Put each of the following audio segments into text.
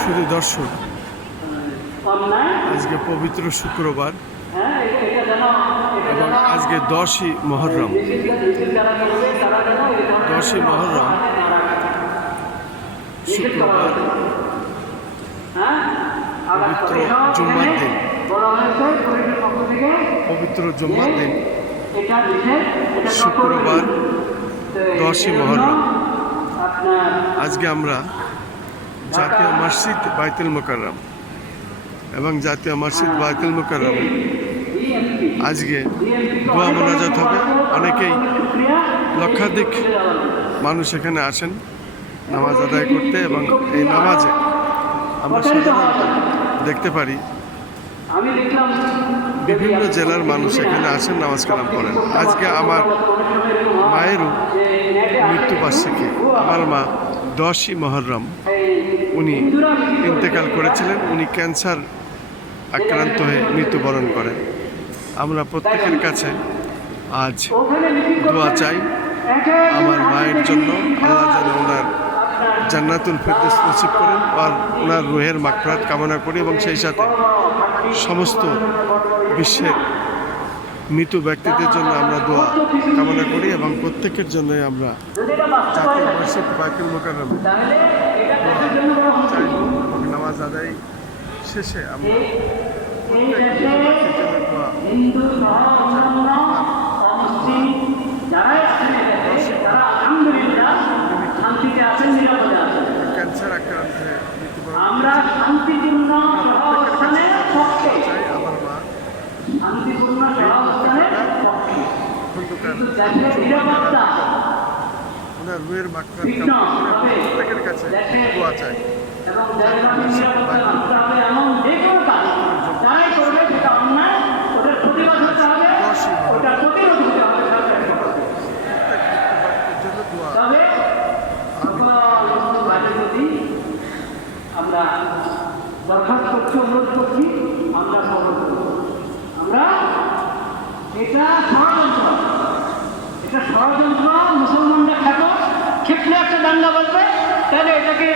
শুধু দর্শক, আজকে পবিত্র শুক্রবার এবং আজকে 10ই মহররম। 10ই মহররম শুক্রবার, পবিত্র জুম্মার দিন। পবিত্র জুম্মার দিন শুক্রবার 10ই মহররম। আজকে আমরা জাতীয় মসজিদ বাইতুল মুকাররম এবং জাতীয় মসজিদ বাইতুল মুকাররমে আজকে দোয়া মোনাজাত হবে। অনেকেই লক্ষাধিক মানুষ এখানে আসেন নামাজ আদায় করতে এবং এই নামাজে আমরা সাধারণত দেখতে পারি বিভিন্ন জেলার মানুষ এখানে আসেন, নামাজ কালাম করেন। আজকে আমার মায়েরও মৃত্যুবার্ষিকী। আমার মা 10ই মহররম উনি ইন্তেকাল করেছিলেন। উনি ক্যান্সার আক্রান্ত হয়ে মৃত্যুবরণ করেন। আমরা প্রত্যেকের কাছে আজ দোয়া চাই আমার মায়ের জন্য। আল্লাহ যেন ওনার জান্নাতুল ফেরদৌস নসিব করেন আর ওনার রুহের মাগফিরাত কামনা করি এবং সেই সাথে সমস্ত বিশ্বের মৃত ব্যক্তিদের জন্য আমরা দোয়া কামনা করি এবং প্রত্যেকের জন্যই আমরা জাতীয় মসজিদ বাইতুল মুকাররমে চাইব এবং নামাজ আদায় শেষে আমরা প্রত্যেক ব্যক্তির জন্য ক্যান্সার আক্রান্ত হয়ে মৃত্যুবরণ আমরা শান্তিপূর্ণ সহাবস্থানের পক্ষে চাই। আমার মা শান্তিপূর্ণ সহাবস্থানের পক্ষে কিন্তু দেশের নিরাপত্তা ওনার রুহের মাগফিরাত প্রত্যেকের কাছে দোয়া চাই এবং দেশের নিরাপত্তা রাখতে হবে। এমন যে কোনো কাজ যারাই করবে সেটা অন্যায়, ওটার প্রতিবাদ হতে হবে, ওটার প্রতিরোধ হতে হবে। তবে আমরা দরখাস্ত করছি, অনুরোধ করছি, আমরা সফল করব। আমরা এটা ষড়যন্ত্র মুসলমানরা ক্ষেপলে একটা দাঙ্গা বাজবে, তাহলে এটাকে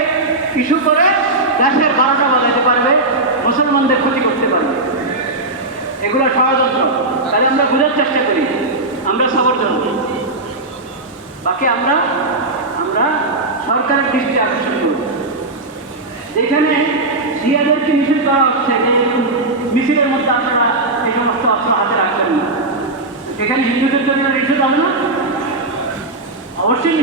ইস্যু করে দেশের 12টা বাজাতে পারবে, মুসলমানদের ক্ষতি করতে পারবে। এগুলো ষড়যন্ত্র। তাহলে আমরা বোঝার চেষ্টা করি আমরা ষড়যন্ত্র। বাকি আমরা সরকারের দৃষ্টি আকর্ষণ করব। যেখানে শিয়াদেরকে নিষেধ করা হচ্ছে যে মিছিলের মধ্যে আপনারা এই সমস্ত অস্ত্র হাতে রাখবেন না, সেখানে হিন্দুদের জন্য নিষেধ হবে না? অবশ্যই